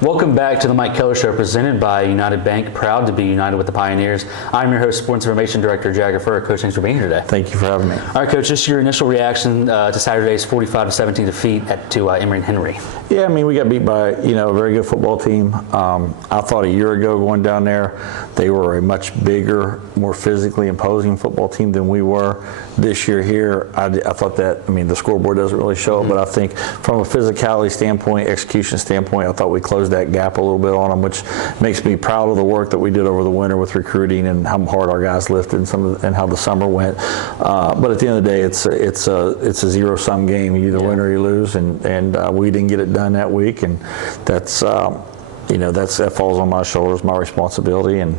Welcome back to the Mike Kellar Show, presented by United Bank. Proud to be united with the Pioneers. I'm your host, Sports Information Director Jagger. Furr. Coach, thanks for being here today. Thank you for having me. All right, Coach, just your initial reaction to Saturday's 45-17 defeat to Emory Henry. Yeah, I mean, we got beat by, a very good football team. I thought a year ago going down there, they were a much bigger, more physically imposing football team than we were. This year here, I thought that, the scoreboard doesn't really show it, but I think from a physicality standpoint, execution standpoint, I thought we closed that gap a little bit on them, which makes me proud of the work that we did over the winter with recruiting and how hard our guys lifted and how the summer went. But at the end of the day, it's a zero-sum game. You either win or you lose, and we didn't get it done that week, and that's that falls on my shoulders, my responsibility. And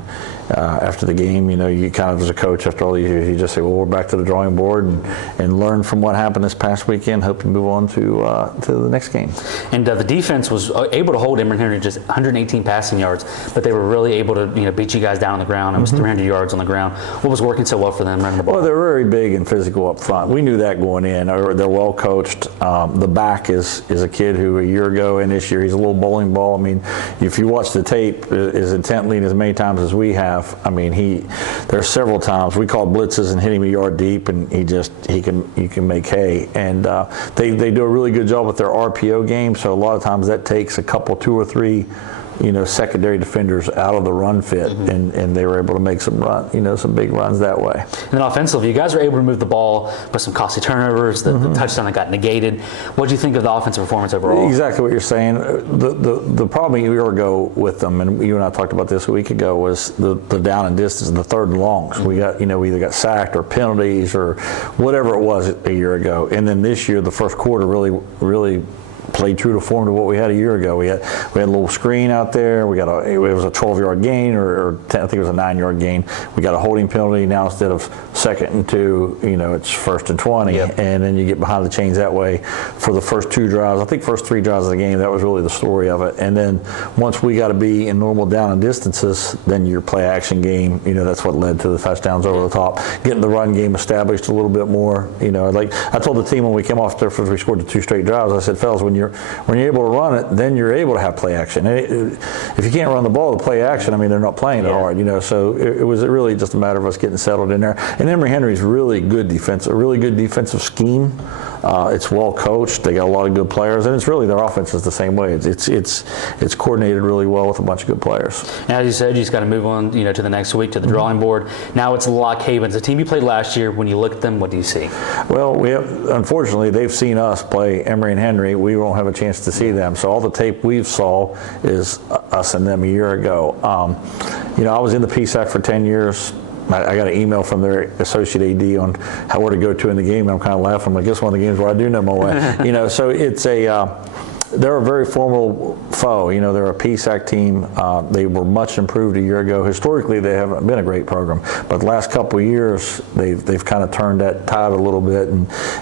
after the game, you kind of, as a coach, after all these years, you just say, well, we're back to the drawing board and learn from what happened this past weekend, hope to move on to the next game. And the defense was able to hold Emory Henry just 118 passing yards, but they were really able to beat you guys down on the ground. It was 300 yards on the ground. What was working so well for them running the ball? Well, they're very big and physical up front. We knew that going in. They're well coached. The back is a kid who a year ago and this year, he's a little bowling ball. If you watch the tape as intently and as many times as we have, there's several times we called blitzes and hit him a yard deep, and he can make hay. And they do a really good job with their RPO game. So a lot of times that takes a couple, two or three, secondary defenders out of the run fit, and they were able to make some some big runs that way. And then offensively, you guys were able to move the ball with some costly turnovers. The touchdown that got negated. What do you think of the offensive performance overall? Exactly what you're saying. The problem a year ago with them, and you and I talked about this a week ago, was the down and distance, the third and longs. We got we either got sacked or penalties or whatever it was a year ago. And then this year, the first quarter really played true to form to what we had a year ago. We had a little screen out there. It was a 12-yard gain, or 10, I think it was a 9-yard gain. We got a holding penalty. Now instead of 2nd and 2, it's 1st and 20, Yep. And then you get behind the chains that way for the first 2 drives. I think first 3 drives of the game, that was really the story of it. And then once we got to be in normal down and distances, then your play action game, that's what led to the touchdowns over the top. Getting the run game established a little bit more. Like I told the team when we came off there, we scored the 2 straight drives, I said, fellas, when you're able to run it, then you're able to have play action. If you can't run the ball to play action, they're not playing it hard, So it was really just a matter of us getting settled in there. And Emory Henry's really good defensive scheme. It's well coached. They got a lot of good players, and it's really their offense is the same way. It's coordinated really well with a bunch of good players. And as you said, you just got to move on, to the next week, to the drawing board. Now it's Lock Havens, a team you played last year. When you look at them, what do you see? Well, unfortunately, they've seen us play Emory and Henry. We won't have a chance to see them. So all the tape we've saw is us and them a year ago. I was in the PSAC for 10 years. I got an email from their associate AD on where to go to in the game, and I'm kind of laughing. I guess one of the games where I do know my way. So it's they're a very formidable foe. They're a PSAC team. They were much improved a year ago. Historically, they haven't been a great program, but the last couple of years, they've kind of turned that tide a little bit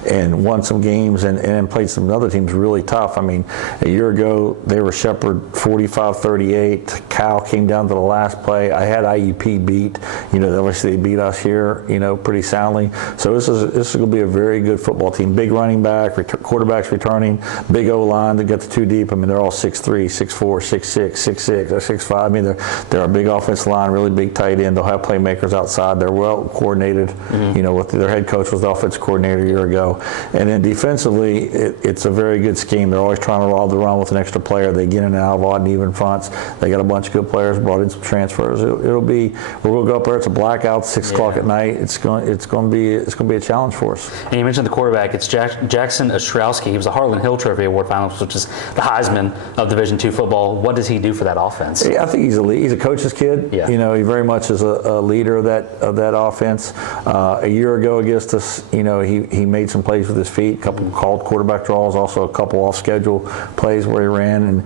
and won some games and played some other teams really tough. A year ago, they were Shepherd 45-38. Cal came down to the last play. I had IUP beat. Obviously they beat us here, pretty soundly. So this is going to be a very good football team. Big running back, quarterbacks returning, big O-line that gets too deep. They're all 6'3", 6'4", 6'6", 6'6", or 6'5". They're a big offensive line, really big tight end. They'll have playmakers outside. They're well coordinated. With their head coach was the offensive coordinator a year ago. And then defensively, it's a very good scheme. They're always trying to rob the run with an extra player. They get in and out of odd and even fronts. They got a bunch of good players, brought in some transfers. We'll go up there. It's a blackout, 6 o'clock at night. It's going to be a challenge for us. And you mentioned the quarterback. It's Jackson Ostrowski. He was a Harlan Hill Trophy Award finalist, which is the Heisman of Division II football. What does he do for that offense? Yeah, I think he's a coach's kid. Yeah. He very much is a leader of that offense. A year ago against us, he made some plays with his feet, a couple called quarterback draws, also a couple off schedule plays where he ran. And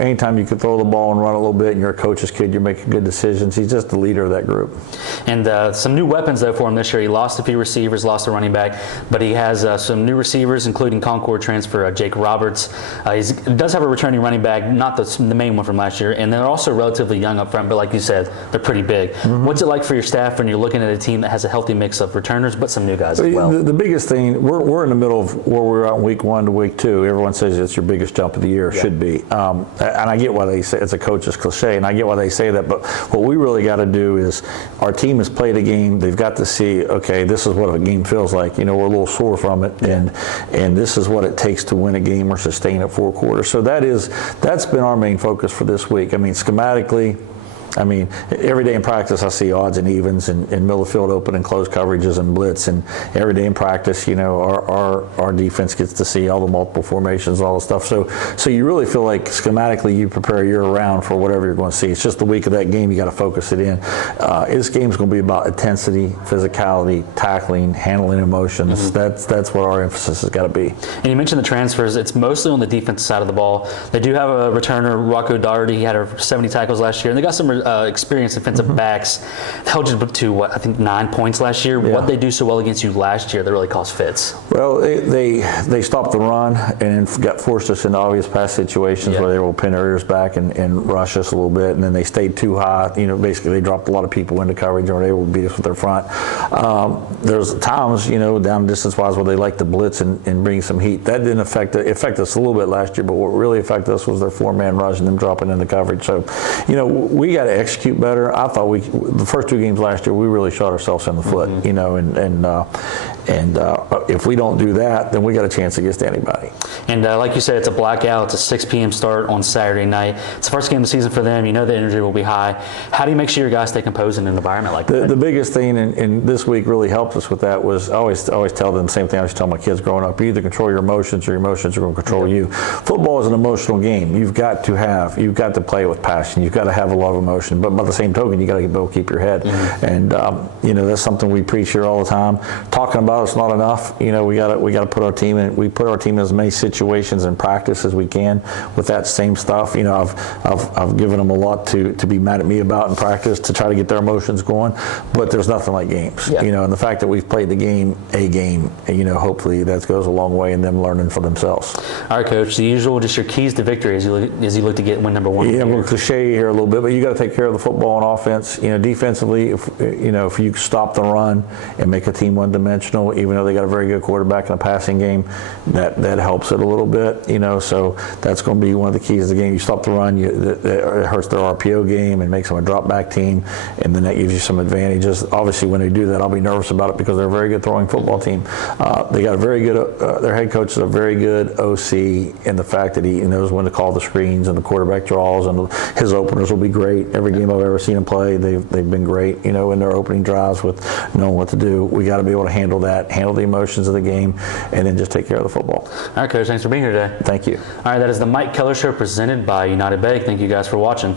anytime you could throw the ball and run a little bit, and you're a coach's kid, you're making good decisions. He's just the leader of that group. And some new weapons though for him this year. He lost a few receivers, lost a running back, but he has some new receivers, including Concord transfer Jake Roberts. He does have a returning running back, not the main one from last year, and they're also relatively young up front, but like you said, they're pretty big. What's it like for your staff when you're looking at a team that has a healthy mix of returners, but some new guys as well? The biggest thing, we're in the middle of where we're at in week 1 to week 2. Everyone says it's your biggest jump of the year. Should be. And I get why they say it's a coach's cliche, and I get why they say that, but what we really got to do is our team has played a game. They've got to see, okay, this is what a game feels like. We're a little sore from it, and this is what it takes to win a game or sustain it 4 quarters. So that's been our main focus for this week. I mean, schematically, every day in practice I see odds and evens and middle of field open and close coverages and blitz, and every day in practice, our defense gets to see all the multiple formations, all the stuff. So you really feel like schematically you prepare year round for whatever you're going to see. It's just the week of that game you got to focus it in. This game's going to be about intensity, physicality, tackling, handling emotions. That's what our emphasis has got to be. And you mentioned the transfers. It's mostly on the defensive side of the ball. They do have a returner, Rocco Doherty. He had 70 tackles last year, and they got some experienced defensive backs. Held you to I think 9 points last year. Yeah. What they do so well against you last year that really caused fits? Well, they stopped the run and got forced us into obvious pass situations where they will pin their ears back and rush us a little bit, and then they stayed too high. Basically they dropped a lot of people into coverage and were able to beat us with their front. There's times, down distance wise where they like to blitz and bring some heat. That didn't affect us a little bit last year, but what really affected us was their 4-man rush and them dropping into coverage. So, we got to execute better. I thought the first 2 games last year we really shot ourselves in the foot, and if we don't do that, then we got a chance against anybody. And like you said, it's a blackout. It's a 6 p.m. start on Saturday night. It's the first game of the season for them. The energy will be high. How do you make sure your guys stay composed in an environment like that? The biggest thing, and this week really helped us with that, was I always tell them the same thing I used to tell my kids growing up. You either control your emotions or your emotions are going to control you. Football is an emotional game. You've got to play with passion. You've got to have a lot of emotion. But by the same token, you got to be able to keep your head. And that's something we preach here all the time. Talking about it's not enough. We got to put our team in. We put our team in as many situations in practice as we can with that same stuff. I've given them a lot to be mad at me about in practice to try to get their emotions going. But there's nothing like games. And the fact that we've played the game, hopefully that goes a long way in them learning for themselves. All right, Coach. The usual, just your keys to victory as you look to get win number 1. Yeah, we're cliche here a little bit, but you got to take care of the football on offense. Defensively, if you stop the run and make a team one-dimensional, even though they got a very good quarterback in the passing game, that helps it a little bit. So that's going to be one of the keys of the game. You stop the run, it hurts their RPO game and makes them a drop-back team, and then that gives you some advantages. Obviously, when they do that, I'll be nervous about it because they're a very good throwing football team. They got a very good. Their head coach is a very good OC in the fact that he knows when to call the screens and the quarterback draws, and his openers will be great. Every game I've ever seen him play, they've been great. In their opening drives with knowing what to do. We got to be able to handle the emotions of the game, and then just take care of the football. All right, Coach. Thanks for being here today. Thank you. All right, that is the Mike Kellar Show presented by United Bank. Thank you guys for watching.